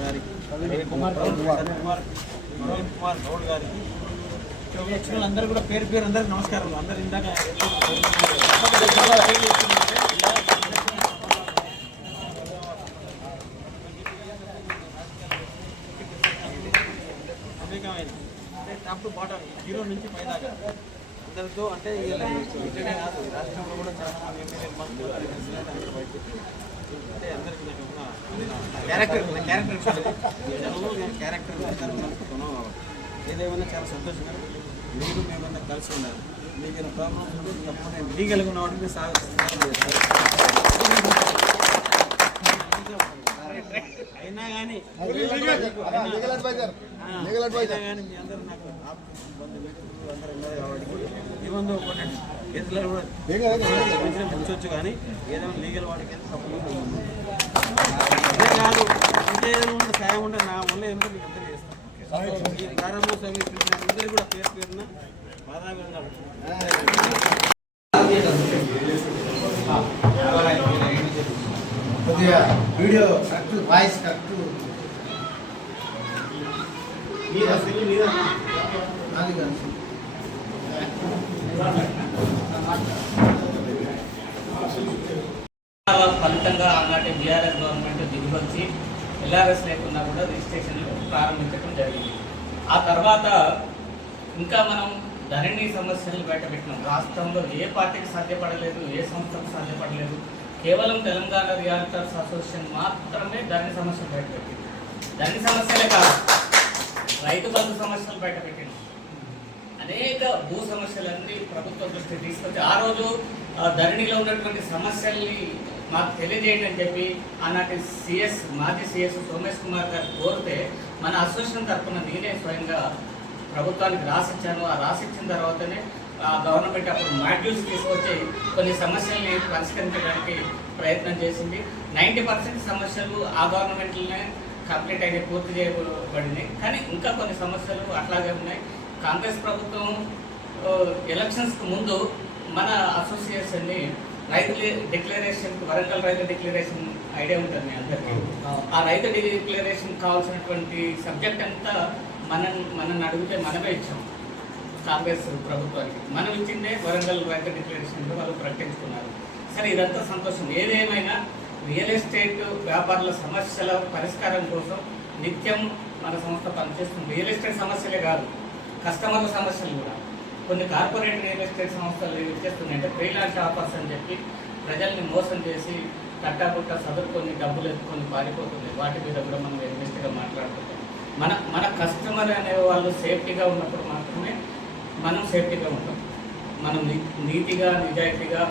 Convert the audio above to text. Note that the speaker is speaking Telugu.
కుమార్ కుమార్ ప్రవీణ్ కుమార్ గౌడ్ గారికి. వచ్చిన వాళ్ళందరూ కూడా పేరు పేరు అందరికి నమస్కారం అందరు ఇందాక టాప్ టు బాటమ్ జీరో నుంచి పైదాకా. అందరితో అంటే రాష్ట్రంలో కూడా చాలా అందరూ బయటకు అంటే అందరికీ క్యారెక్టర్ క్యారెక్టర్ క్యారెక్టర్ ఏదేమైనా చాలా సంతోషంగా మీరు మేమన్నా కలిసి ఉన్నారు. మీకు ఏమైనా ప్రాబ్లమ్స్ ఉంటే తప్పకుండా నేను లీగల్గా ఉన్న వాటిని మీరు సాగు అయినా కానీ లీగల్ అడ్వైజర్ అయినా కానీ ఏదైనా లీగల్ వాడికి. అదే కాదు ఇంకేదైనా ఉంటే సాయం ఉంటే నా వల్ల ఏమిటో మీకు అందరూ చేస్తాను ఈ ప్రారంభ సమీపించిన అందరూ కూడా పేరు పేరున కొద్దిగా వీడియో కరెక్ట్ వాయిస్ కరెక్ట్ నాది కాదు. ఫలితంగా ఆనాటి బీఆర్ఎస్ గవర్నమెంట్ దిగువచ్చి ఎల్ఆర్ఎస్ లేకుండా కూడా రిజిస్ట్రేషన్లు ప్రారంభించడం జరిగింది. ఆ తర్వాత ఇంకా మనం ధరణి సమస్యలు బయటపెట్టినాం. రాష్ట్రంలో ఏ పార్టీకి సాధ్యపడలేదు ఏ సంస్థకు సాధ్యపడలేదు కేవలం తెలంగాణ రియాల్టర్స్ అసోసియేషన్ మాత్రమే ధరణి సమస్యలు బయటపెట్టింది. ధరణి సమస్యలే కాదు రైతు బంధు సమస్యలు బయటపెట్టింది అనేక భూ సమస్యలన్నీ ప్రభుత్వ దృష్టికి తీసుకొచ్చి ఆ రోజు ఆ, ధరణిలో ఉన్నటువంటి సమస్యల్ని మాకు తెలియజేయండి అని చెప్పి ఆనాటి సిఎస్ మాజీ సిఎస్ సోమేష్ కుమార్ గారు కోరితే మన అసోసియేషన్ తరఫున నేనే స్వయంగా ప్రభుత్వానికి రాసిచ్చాను. ఆ రాసిచ్చిన తర్వాతనే ఆ గవర్నమెంట్ అప్పుడు మాడ్యూల్స్ తీసుకొచ్చి కొన్ని సమస్యల్ని పరిష్కరించడానికి ప్రయత్నం చేసింది. నైంటీ పర్సెంట్ సమస్యలు ఆ గవర్నమెంట్లనే కంప్లీట్ అయితే పూర్తి చేయబడినాయి కానీ ఇంకా కొన్ని సమస్యలు అట్లాగే ఉన్నాయి. కాంగ్రెస్ ప్రభుత్వం ఎలక్షన్స్కి ముందు మన అసోసియేషన్ని రైతు డిక్లరేషన్ వరంగల్ రైతు డిక్లరేషన్ ఐడియా ఉంటుంది మీ అందరికీ. ఆ రైతు డిక్లరేషన్ కావాల్సినటువంటి సబ్జెక్ట్ అంతా మనం మనం అడిగితే మనమే ఇచ్చాం కాంగ్రెస్ ప్రభుత్వానికి. మనం ఇచ్చిందే వరంగల్ రైతు డిక్లరేషన్ వాళ్ళు ప్రకటించుకున్నారు. సరే ఇదంతా సంతోషం. ఏదేమైనా రియల్ ఎస్టేట్ వ్యాపారుల సమస్యల పరిష్కారం కోసం నిత్యం మన సంస్థ పనిచేస్తుంది. రియల్ ఎస్టేట్ సమస్యలే కాదు కస్టమర్ల సమస్యలు కూడా. కొన్ని కార్పొరేట్ రియల్ ఎస్టేట్ సంస్థలు ఏం చేస్తున్నాయి అంటే ఫ్రీలాన్స్ ఆఫర్స్ అని చెప్పి ప్రజల్ని మోసం చేసి కట్టాపుట్ట చదువుకొని డబ్బులు ఎత్తుకొని పారిపోతుంది వాటి మీద కూడా మనం ఇన్వెస్ట్గా మాట్లాడుకుంటాం. మన మన కస్టమర్ అనే వాళ్ళు సేఫ్టీగా ఉన్నప్పుడు మాత్రమే మనం సేఫ్టీగా ఉంటాం. మనం నీతిగా నిజాయితీగా